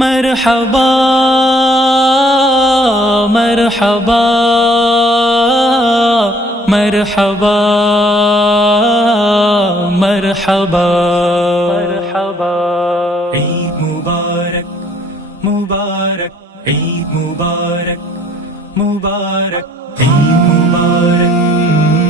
مرحبا مرحبا مرحبا مرحبا مرحبا عید مبارک مبارک عید مبارک مبارک عید مبارک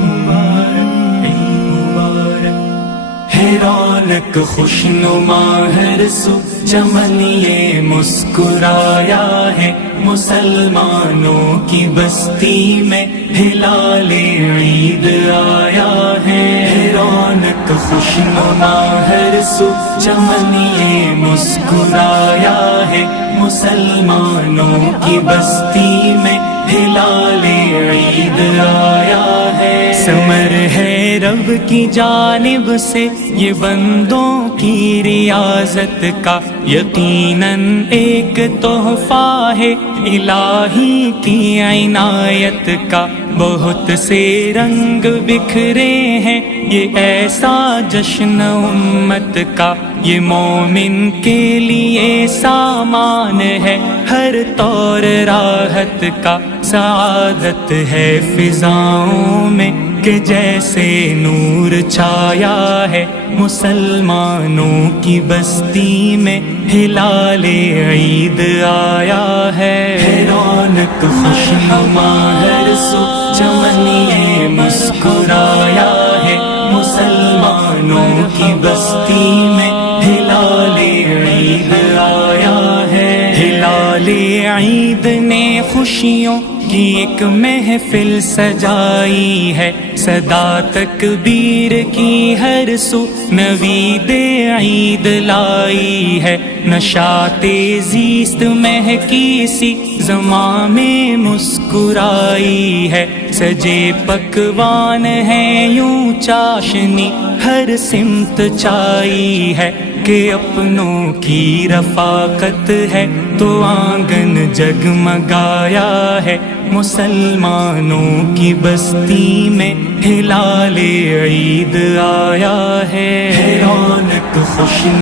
مبارک عید مبارک ہے رونق خوشنما ہر سو چمن یہ مسکرایا ہے مسلمانوں کی بستی میں ہلال عید آیا ہے رونق خوشنما ہر سو چمن یہ مسکرایا ہے مسلمانوں کی بستی میں ہلال عید آیا ہے ثمر ہے رب کی جانب سے یہ بندوں کی ریاضت کا یقیناً ایک تحفہ ہے الہی کی عنایت کا بہت سے رنگ بکھرے ہیں یہ ایسا جشن امت کا یہ مومن کے لیے سامان ہے ہر طور راحت کا سعادت ہے فضاؤں میں کہ جیسے نور چھایا ہے مسلمانوں کی بستی میں ہلال عید آیا ہے رونق خوشنما ہر سو چمن یہ مسکرایا ہے مسلمانوں کی بستی میں ہلال عید آیا ہے ہلال عید نے خوشیوں کی ایک محفل سجائی ہے صدا تکبیر کی ہر سو نوید عید لائی ہے نشاط زیست مہکی سی زماں میں مسکرائی ہے سجے پکوان ہیں یوں چاشنی ہر سمت چھائی ہے کہ اپنوں کی رفاقت ہے تو آنگن جگمگایا ہے مسلمانوں کی بستی میں ہلال عید آیا ہے رونق خوش